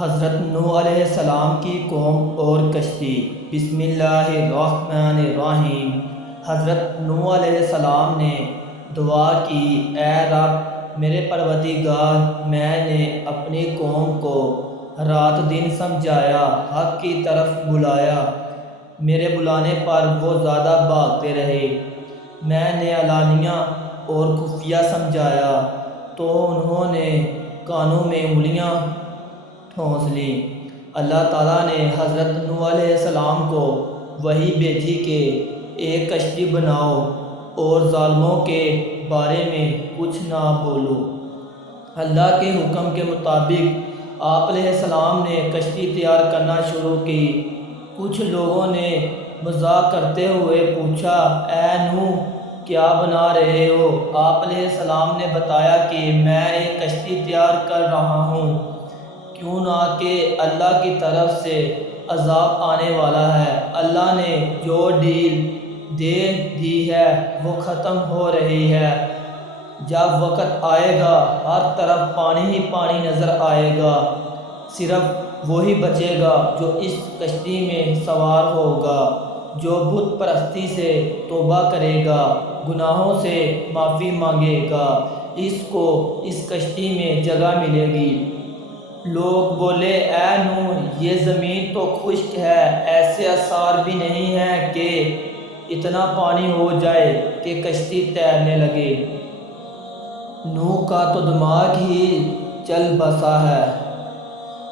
حضرت نوح علیہ السلام کی قوم اور کشتی۔ بسم اللہ الرحمن الرحیم۔ حضرت نوح علیہ السلام نے دعا کی، اے رب میرے پروردگار، میں نے اپنی قوم کو رات دن سمجھایا، حق کی طرف بلایا، میرے بلانے پر وہ زیادہ بھاگتے رہے۔ میں نے علانیہ اور خفیہ سمجھایا تو انہوں نے کانوں میں انگلیاں ٹھونس لی۔ اللہ تعالیٰ نے حضرت نوح علیہ السلام کو وحی بھیجی کہ ایک کشتی بناؤ اور ظالموں کے بارے میں کچھ نہ بولو۔ اللہ کے حکم کے مطابق آپ علیہ السلام نے کشتی تیار کرنا شروع کی۔ کچھ لوگوں نے مذاق کرتے ہوئے پوچھا، اے نوح کیا بنا رہے ہو؟ آپ علیہ السلام نے بتایا کہ میں ایک کشتی تیار کر رہا ہوں، کیوں نہ کہ اللہ کی طرف سے عذاب آنے والا ہے۔ اللہ نے جو ڈھیل دے دی ہے وہ ختم ہو رہی ہے۔ جب وقت آئے گا ہر طرف پانی ہی پانی نظر آئے گا، صرف وہی بچے گا جو اس کشتی میں سوار ہوگا، جو بت پرستی سے توبہ کرے گا، گناہوں سے معافی مانگے گا، اس کو اس کشتی میں جگہ ملے گی۔ لوگ بولے، اے نوح یہ زمین تو خشک ہے، ایسے آثار بھی نہیں ہیں کہ اتنا پانی ہو جائے کہ کشتی تیرنے لگے۔ نوح کا تو دماغ ہی چل بسا ہے۔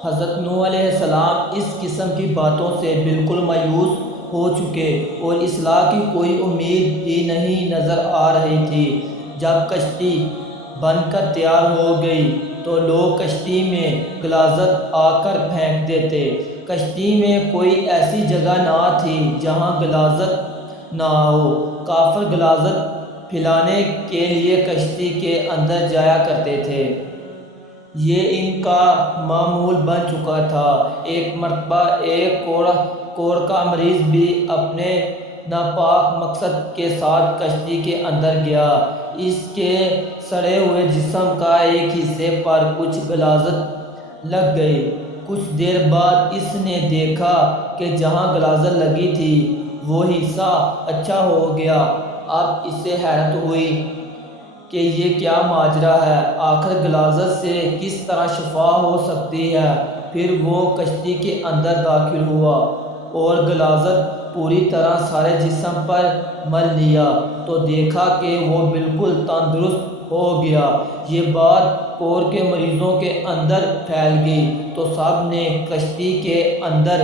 حضرت نوح علیہ السلام اس قسم کی باتوں سے بالکل مایوس ہو چکے اور اصلاح کی کوئی امید ہی نہیں نظر آ رہی تھی۔ جب کشتی بن کر تیار ہو گئی تو لوگ کشتی میں غلاظت آ کر پھینک دیتے۔ کشتی میں کوئی ایسی جگہ نہ تھی جہاں غلاظت نہ ہو۔ کافر غلاظت پھیلانے کے لیے کشتی کے اندر جایا کرتے تھے۔ یہ ان کا معمول بن چکا تھا۔ ایک مرتبہ ایک کوڑ کا مریض بھی اپنے ناپاک مقصد کے ساتھ کشتی کے اندر گیا۔ اس کے سڑے ہوئے جسم کا ایک حصے پر کچھ غلاظت لگ گئی۔ کچھ دیر بعد اس نے دیکھا کہ جہاں غلاظت لگی تھی وہ حصہ اچھا ہو گیا۔ اب اسے حیرت ہوئی کہ یہ کیا ماجرا ہے، آخر غلاظت سے کس طرح شفا ہو سکتی ہے؟ پھر وہ کشتی کے اندر داخل ہوا اور غلاظت پوری طرح سارے جسم پر مل لیا تو دیکھا کہ وہ بالکل تندرست ہو گیا۔ یہ بات کوڑ کے مریضوں کے اندر پھیل گئی تو سب نے کشتی کے اندر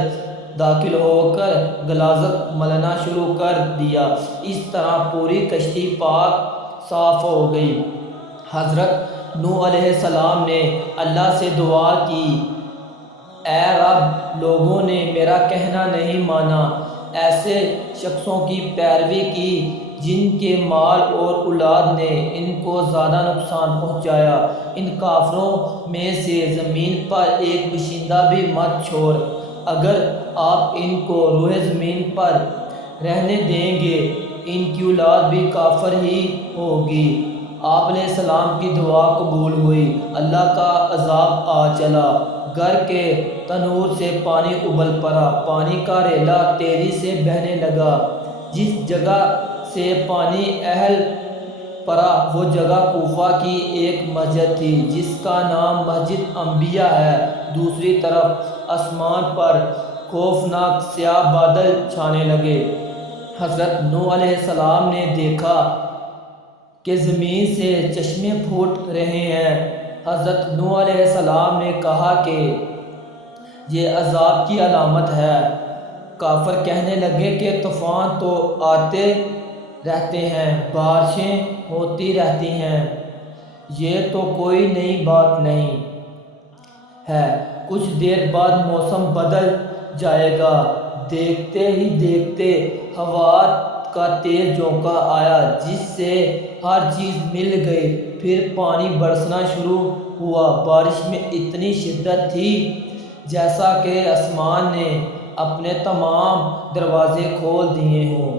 داخل ہو کر غلاظت ملنا شروع کر دیا۔ اس طرح پوری کشتی پاک صاف ہو گئی۔ حضرت نوح علیہ السلام نے اللہ سے دعا کی، اے رب لوگوں نے میرا کہنا نہیں مانا، ایسے شخصوں کی پیروی کی جن کے مال اور اولاد نے ان کو زیادہ نقصان پہنچایا۔ ان کافروں میں سے زمین پر ایک باشندہ بھی مت چھوڑ۔ اگر آپ ان کو روئے زمین پر رہنے دیں گے ان کی اولاد بھی کافر ہی ہوگی۔ آپ علیہ السلام کی دعا قبول ہوئی۔ اللہ کا عذاب آ چلا۔ گھر کے تنور سے پانی ابل پڑا، پانی کا ریلا تیزی سے بہنے لگا۔ جس جگہ سے پانی اہل پڑا وہ جگہ کوفہ کی ایک مسجد تھی جس کا نام مسجد انبیاء ہے۔ دوسری طرف آسمان پر خوفناک سیاہ بادل چھانے لگے۔ حضرت نوح علیہ السلام نے دیکھا کہ زمین سے چشمے پھوٹ رہے ہیں۔ حضرت نوح علیہ السلام نے کہا کہ یہ عذاب کی علامت ہے۔ کافر کہنے لگے کہ طوفان تو آتے رہتے ہیں، بارشیں ہوتی رہتی ہیں، یہ تو کوئی نئی بات نہیں ہے، کچھ دیر بعد موسم بدل جائے گا۔ دیکھتے ہی دیکھتے ہوا کا تیز جھونکا آیا جس سے ہر چیز مل گئی۔ پھر پانی برسنا شروع ہوا۔ بارش میں اتنی شدت تھی جیسا کہ آسمان نے اپنے تمام دروازے کھول دیے ہوں۔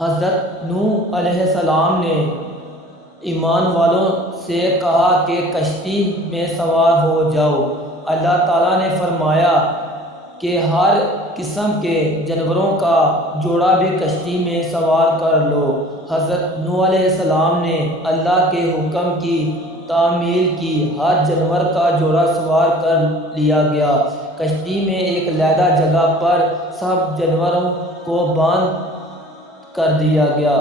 حضرت نوح علیہ السلام نے ایمان والوں سے کہا کہ کشتی میں سوار ہو جاؤ۔ اللہ تعالیٰ نے فرمایا کہ ہر قسم کے جانوروں کا جوڑا بھی کشتی میں سوار کر لو۔ حضرت نوح علیہ السلام نے اللہ کے حکم کی تعمیل کی، ہر جانور کا جوڑا سوار کر لیا گیا۔ کشتی میں ایک علیحدہ جگہ پر سب جانوروں کو باندھ کر دیا گیا۔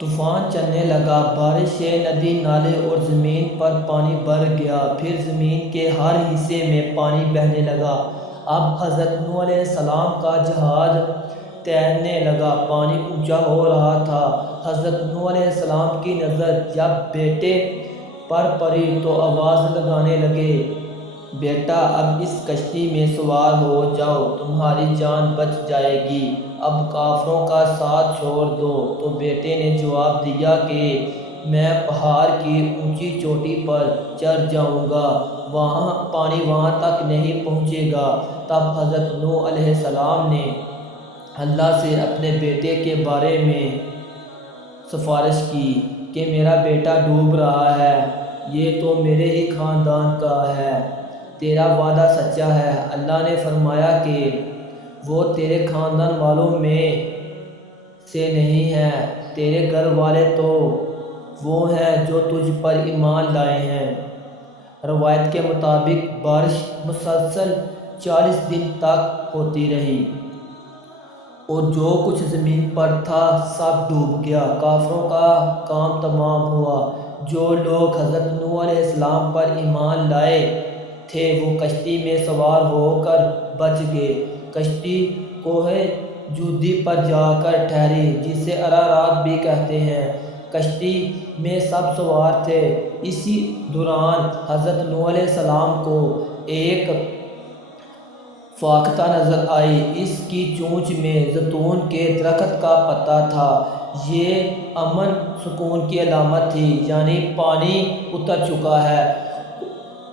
طوفان چلنے لگا، بارش سے ندی نالے اور زمین پر پانی بھر گیا، پھر زمین کے ہر حصے میں پانی بہنے لگا۔ اب حضرت نوح علیہ السلام کا جہاز تیرنے لگا، پانی اونچا ہو رہا تھا۔ حضرت نوح علیہ السلام کی نظر جب بیٹے پر پڑی تو آواز لگانے لگے، بیٹا اب اس کشتی میں سوار ہو جاؤ، تمہاری جان بچ جائے گی، اب کافروں کا ساتھ چھوڑ دو۔ تو بیٹے نے جواب دیا کہ میں پہاڑ کی اونچی چوٹی پر چڑھ جاؤں گا، پانی وہاں تک نہیں پہنچے گا۔ تب حضرت نوح علیہ السلام نے اللہ سے اپنے بیٹے کے بارے میں سفارش کی کہ میرا بیٹا ڈوب رہا ہے، یہ تو میرے ہی خاندان کا ہے، تیرا وعدہ سچا ہے۔ اللہ نے فرمایا کہ وہ تیرے خاندان والوں میں سے نہیں ہے، تیرے گھر والے تو وہ ہیں جو تجھ پر ایمان لائے ہیں۔ روایت کے مطابق بارش مسلسل 40 دن تک ہوتی رہی اور جو کچھ زمین پر تھا سب ڈوب گیا، کافروں کا کام تمام ہوا۔ جو لوگ حضرت نوح علیہ السلام پر ایمان لائے تھے وہ کشتی میں سوار ہو کر بچ گئے۔ کشتی کوہ جودی پر جا کر ٹھہری، جسے ارارات بھی کہتے ہیں۔ کشتی میں سب سوار تھے۔ اسی دوران حضرت نوح علیہ السلام کو ایک فاختہ نظر آئی، اس کی چونچ میں زیتون کے درخت کا پتا تھا۔ یہ امن سکون کی علامت تھی، یعنی پانی اتر چکا ہے۔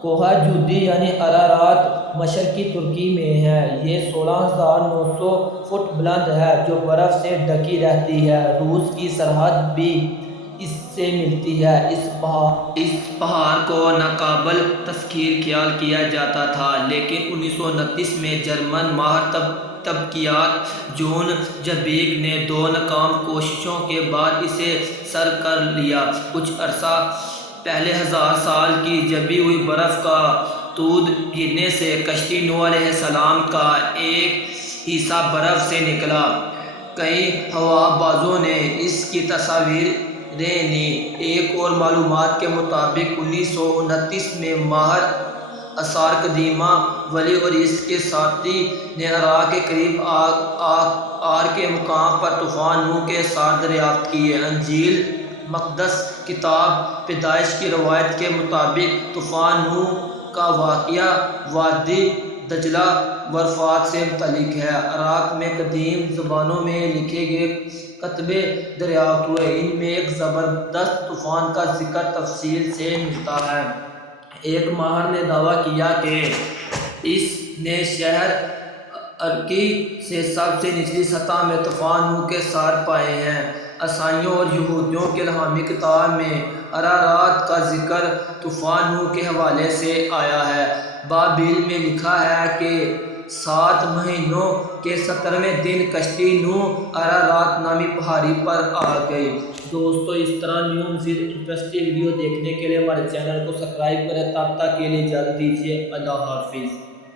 کوہ جودی یعنی ارارات مشرقی ترکی میں ہے، یہ 16,900 فٹ بلند ہے جو برف سے ڈھکی رہتی ہے۔ روس کی سرحد بھی اس سے ملتی ہے۔ اس پہاڑ کو ناقابل تسخیر خیال کیا جاتا تھا، لیکن 1929 میں جرمن ماہر طبقیات جون زربیگ نے 2 ناکام کوششوں کے بعد اسے سر کر لیا۔ کچھ عرصہ پہلے 1000 سال کی جمی ہوئی برف کا دود گرنے سے کشتی نوح علیہ السلام کا ایک حصہ برف سے نکلا۔ کئی ہوا بازوں نے اس کی تصاویریں لیں۔ ایک اور معلومات کے مطابق 1929 میں ماہر آثار قدیمہ ولی اور اس کے ساتھی نے عراق کے قریب آر کے مقام پر طوفان نوح کے آثار دریافت کیے۔ انجیل مقدس کتاب پیدائش کی روایت کے مطابق طوفان نوح کا واقعہ وادی دجلہ والفرات سے متعلق ہے۔ عراق میں قدیم زبانوں میں لکھے گئے کتبے دریافت ہوئے، ان میں ایک زبردست طوفان کا ذکر تفصیل سے ملتا ہے۔ ایک ماہر نے دعویٰ کیا کہ اس نے شہر عراقی سے سب سے نچلی سطح میں طوفان نوح کے آثار پائے ہیں۔ عیسائیوں اور یہودیوں کی الہامی کتاب میں ارارات کا ذکر طوفان نوح کے حوالے سے آیا ہے۔ بابل میں لکھا ہے کہ 7 مہینوں کے 17ویں دن کشتی نوح ارارات نامی پہاڑی پر آ گئی۔ دوستو اس طرح نیو مزید انٹرسٹنگ ویڈیو دیکھنے کے لیے ہمارے چینل کو سبسکرائب کریں۔ تب تک کے لیے اجازت دیجیے، اللہ حافظ۔